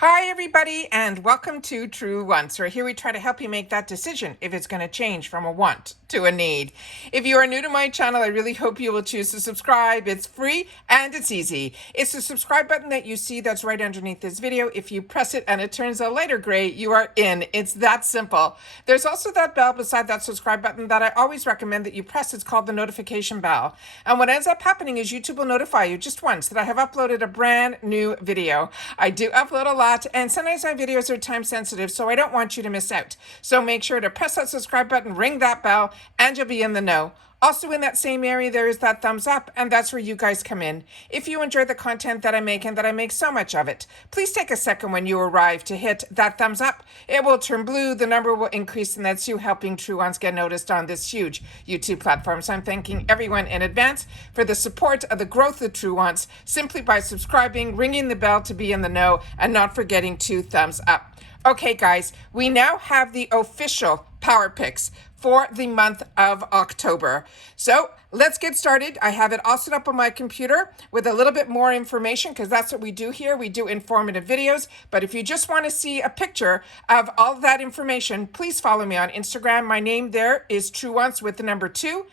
Hi, everybody, and welcome to True Wants, where here we try to help you make that decision if it's going to change from a want to a need. If you are new to my channel, I really hope you will choose to subscribe. It's free and it's easy. It's the subscribe button that you see that's right underneath this video. If you press it and it turns a lighter gray, you are in. It's that simple. There's also that bell beside that subscribe button that I always recommend that you press. It's called the notification bell. And what ends up happening is YouTube will notify you just once that I have uploaded a brand new video. I do upload a lot, and sometimes my videos are time sensitive, so I don't want you to miss out. So make sure to press that subscribe button, ring that bell, and you'll be in the know. Also in that same area, there is that thumbs up, and that's where you guys come in. If you enjoy the content that I make and that I make so much of it, please take a second when you arrive to hit that thumbs up. It will turn blue, the number will increase, and that's you helping True Ones get noticed on this huge YouTube platform. So I'm thanking everyone in advance for the support of the growth of True Ones simply by subscribing, ringing the bell to be in the know, and not forgetting to thumbs up. Okay, guys, we now have the official Power Picks for the month of October. So let's get started. I have it all set up on my computer with a little bit more information because that's what we do here. We do informative videos. But if you just want to see a picture of all of that information, please follow me on Instagram. My name there is True Wants with the number 2.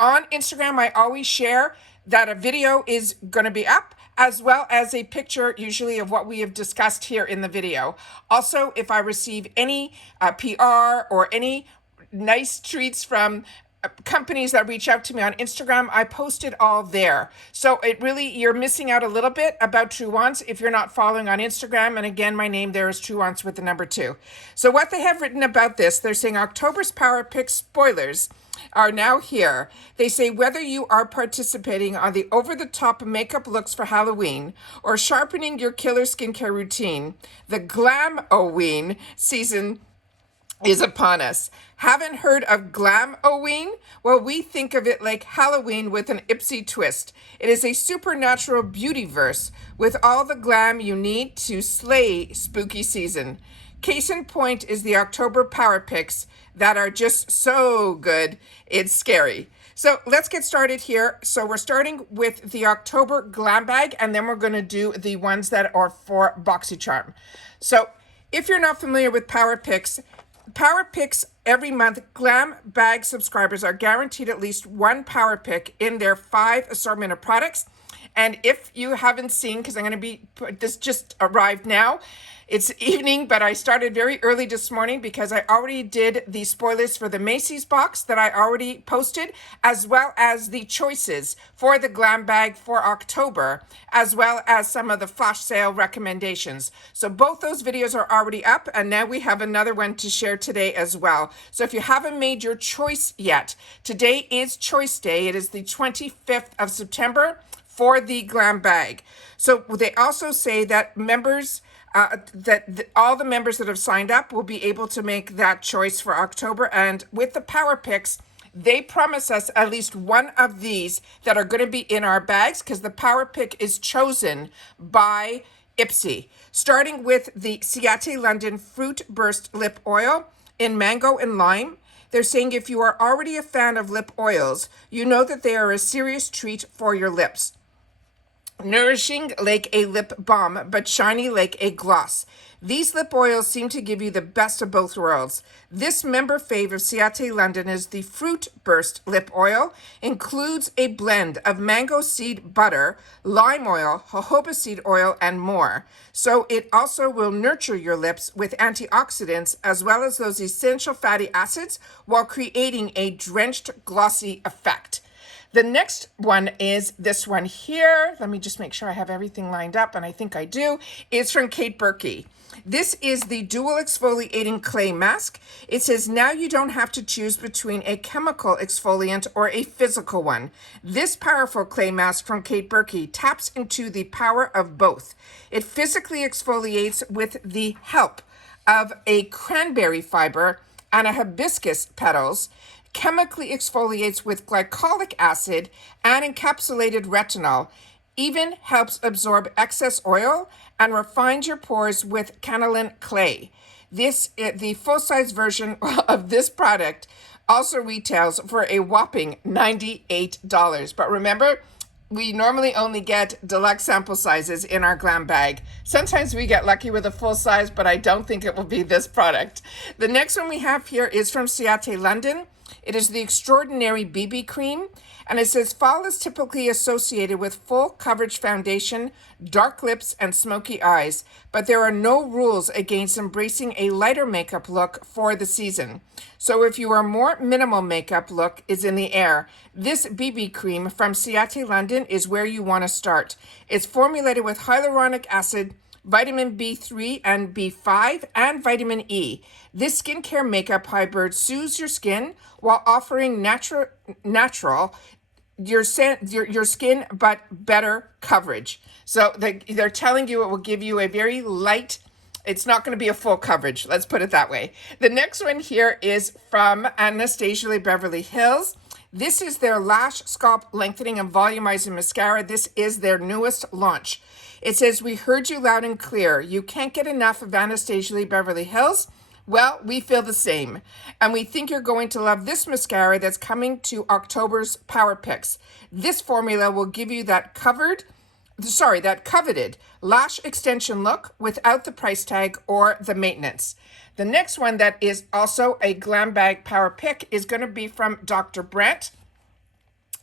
On Instagram, I always share that a video is going to be up, as well as a picture usually of what we have discussed here in the video. Also, if I receive any PR or any nice treats from companies that reach out to me on Instagram, I post it all there. So it really, you're missing out a little bit about True Wants if you're not following on Instagram. And again, my name there is True Wants with the number 2. So what they have written about this, they're saying October's Power Pick spoilers are now here. They say whether you are participating on the over-the-top makeup looks for Halloween or sharpening your killer skincare routine, the Glam-oween season is upon us. Haven't heard of Glam-oween? Well, we think of it like Halloween with an IPSY twist. It is a supernatural beauty verse with all the glam you need to slay spooky season. Case in point is the October Power Picks that are just so good, it's scary. So let's get started here. So we're starting with the October GlamBag, and then we're going to do the ones that are for Boxycharm. So if you're not familiar with Power Picks every month, GlamBag subscribers are guaranteed at least one Power Pick in their 5 assortment of products. And if you haven't seen, because I'm going to be, this just arrived now, it's evening, but I started very early this morning because I already did the spoilers for the Macy's box that I already posted, as well as the choices for the GlamBag for October, as well as some of the flash sale recommendations. So both those videos are already up, and now we have another one to share today as well. So if you haven't made your choice yet, today is Choice Day. It is the 25th of September for the GlamBag. So they also say that members, all the members that have signed up will be able to make that choice for October. And with the Power Picks, they promise us at least one of these that are going to be in our bags because the Power Pick is chosen by IPSY. Starting with the Ciate London Fruit Burst Lip Oil in Mango and Lime. They're saying if you are already a fan of lip oils, you know that they are a serious treat for your lips. Nourishing like a lip balm, but shiny like a gloss. These lip oils seem to give you the best of both worlds. This member fave of Ciate London is the Fruit Burst Lip Oil. Includes a blend of mango seed butter, lime oil, jojoba seed oil, and more. So it also will nurture your lips with antioxidants as well as those essential fatty acids while creating a drenched glossy effect. The next one is this one here. Let me just make sure I have everything lined up, and I think I do. It's from Kate Berkey. This is the Dual Exfoliating Clay Mask. It says now you don't have to choose between a chemical exfoliant or a physical one. This powerful clay mask from Kate Berkey taps into the power of both. It physically exfoliates with the help of a cranberry fiber and a hibiscus petals, chemically exfoliates with glycolic acid and encapsulated retinol, even helps absorb excess oil and refines your pores with Canalin clay. The full-size version of this product also retails for a whopping $98. But remember, we normally only get deluxe sample sizes in our Glam bag. Sometimes we get lucky with a full size, but I don't think it will be this product. The next one we have here is from Ciate London. It is the Extraordinary BB Cream, and it says fall is typically associated with full coverage foundation, dark lips, and smoky eyes, but there are no rules against embracing a lighter makeup look for the season. So if your more minimal makeup look is in the air, this BB cream from Ciate London is where you want to start. It's formulated with hyaluronic acid, vitamin B3 and B5, and vitamin E. This skincare makeup hybrid soothes your skin while offering natural your skin, but better coverage. So they're telling you it will give you a very light, it's not going to be a full coverage. Let's put it that way. The next one here is from Anastasia Beverly Hills. This is their Lash Scalp Lengthening and Volumizing Mascara. This is their newest launch. It says, we heard you loud and clear. You can't get enough of Anastasia Beverly Hills. Well, we feel the same. And we think you're going to love this mascara that's coming to October's Power Picks. This formula will give you that coveted lash extension look without the price tag or the maintenance. The next one that is also a GlamBag Power Pick is going to be from Dr. Brandt.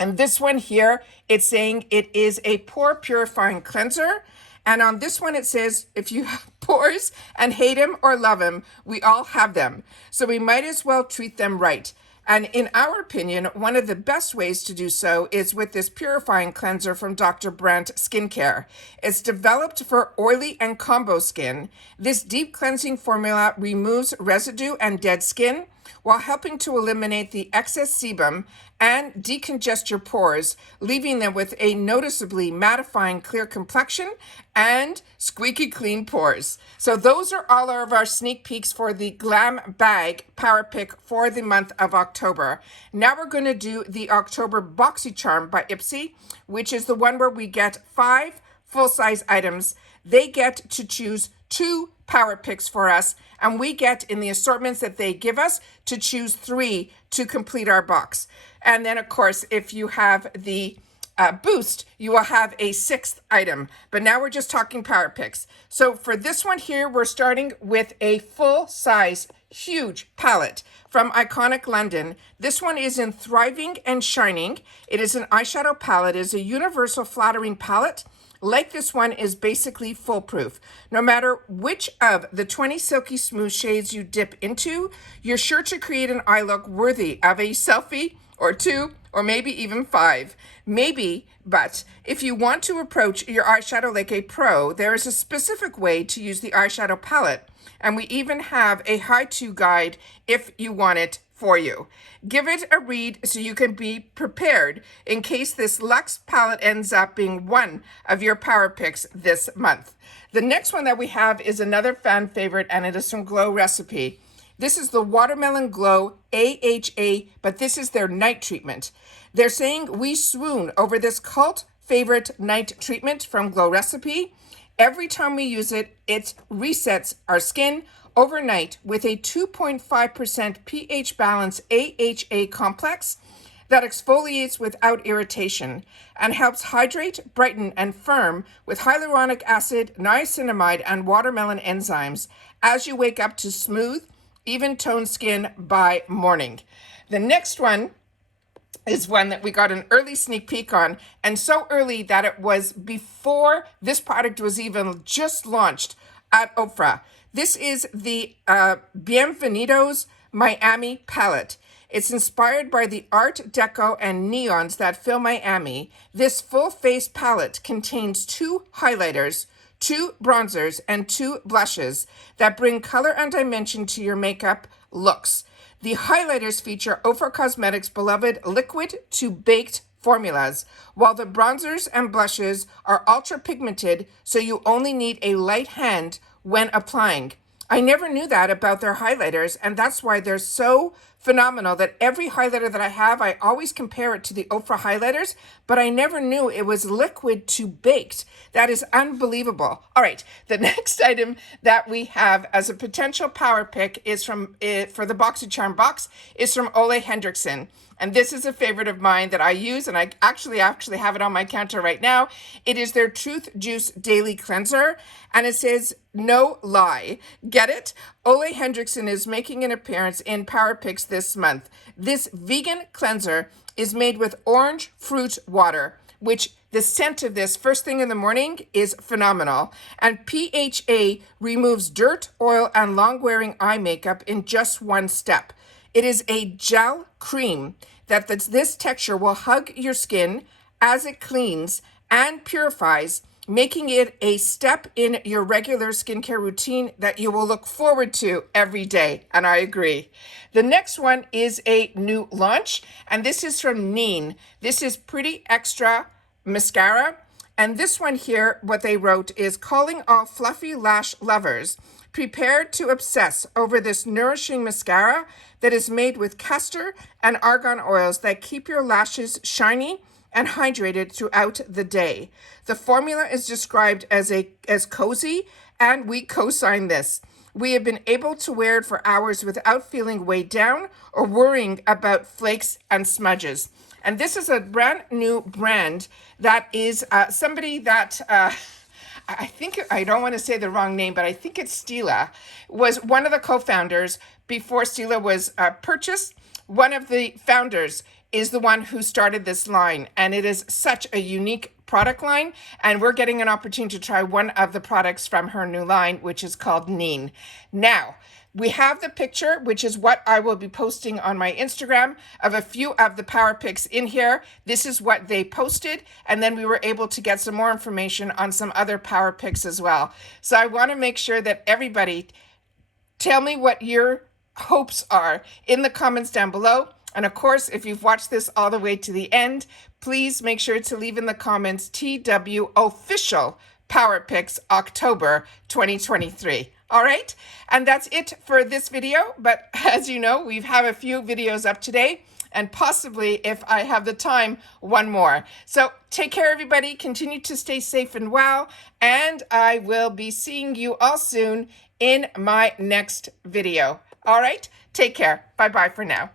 And this one here, it's saying it is a pore purifying cleanser. And on this one, it says, if you have pores and hate them or love them, we all have them. So we might as well treat them right. And in our opinion, one of the best ways to do so is with this purifying cleanser from Dr. Brandt Skincare. It's developed for oily and combo skin. This deep cleansing formula removes residue and dead skin while helping to eliminate the excess sebum and decongest your pores, leaving them with a noticeably mattifying clear complexion and squeaky clean pores. So those are all of our sneak peeks for the GlamBag Power Pick for the month of October. Now we're going to do the October Boxycharm by IPSY, which is the one where we get 5 full-size items. They get to choose 2 power picks for us, and we get in the assortments that they give us to choose 3 to complete our box. And then of course, if you have the boost, you will have a 6th item, but now we're just talking power picks. So for this one here, we're starting with a full size huge palette from Iconic London. This one is in Thriving and Shining. It is an eyeshadow palette. It is a universal flattering palette. Like this one is basically foolproof. No matter which of the 20 silky smooth shades you dip into, you're sure to create an eye look worthy of a selfie or 2 or maybe even 5. Maybe, but if you want to approach your eyeshadow like a pro, there is a specific way to use the eyeshadow palette. And we even have a how-to guide if you want it for you. Give it a read so you can be prepared in case this luxe palette ends up being one of your power picks this month. The next one that we have is another fan favorite, and it is from Glow Recipe. This is the Watermelon Glow AHA, but this is their night treatment. They're saying we swoon over this cult favorite night treatment from Glow Recipe. Every time we use it, it resets our skin overnight with a 2.5% pH balance AHA complex that exfoliates without irritation and helps hydrate, brighten, and firm with hyaluronic acid, niacinamide, and watermelon enzymes as you wake up to smooth, even toned skin by morning. The next one is one that we got an early sneak peek on, and so early that it was before this product was even just launched at Oprah. This is the Bienvenidos Miami palette. It's inspired by the Art Deco and neons that fill Miami. This full face palette contains 2 highlighters, 2 bronzers, and 2 blushes that bring color and dimension to your makeup looks. The highlighters feature Ofra Cosmetics' beloved liquid to baked formulas, while the bronzers and blushes are ultra pigmented, so you only need a light hand when applying. I never knew that about their highlighters, and that's why they're so phenomenal that every highlighter that I have, I always compare it to the Ofra highlighters, but I never knew it was liquid to baked. That is unbelievable. All right, the next item that we have as a potential power pick is from, for the Boxycharm box, is from Ole Henriksen. And this is a favorite of mine that I use, and I actually have it on my counter right now. It is their Truth Juice Daily Cleanser, and it says, no lie. Get it? Ole Henriksen is making an appearance in Power Picks this month. This vegan cleanser is made with orange fruit water, which the scent of this first thing in the morning is phenomenal. And PHA removes dirt, oil, and long-wearing eye makeup in just one step. It is a gel cream that this texture will hug your skin as it cleans and purifies, making it a step in your regular skincare routine that you will look forward to every day. And I agree. The next one is a new launch, and this is from Neen. This is Pretty Extra Mascara. And this one here, what they wrote is, calling all fluffy lash lovers, prepare to obsess over this nourishing mascara that is made with castor and argan oils that keep your lashes shiny and hydrated throughout the day. The formula is described as cozy, and we co-sign this. We have been able to wear it for hours without feeling weighed down or worrying about flakes and smudges. And this is a brand new brand that is somebody that I think, I don't want to say the wrong name, but I think it's Stila, was one of the co-founders before Stila was purchased. One of the founders is the one who started this line, and it is such a unique product line, and we're getting an opportunity to try one of the products from her new line, which is called Neen. Now, we have the picture, which is what I will be posting on my Instagram, of a few of the power picks in here. This is what they posted, and then we were able to get some more information on some other power picks as well. So I want to make sure that everybody tell me what your hopes are in the comments down below. And of course, if you've watched this all the way to the end, please make sure to leave in the comments TW Official Power Picks October 2023. All right, and that's it for this video. But as you know, we have a few videos up today, and possibly, if I have the time, one more. So take care, everybody. Continue to stay safe and well, and I will be seeing you all soon in my next video. All right, take care. Bye-bye for now.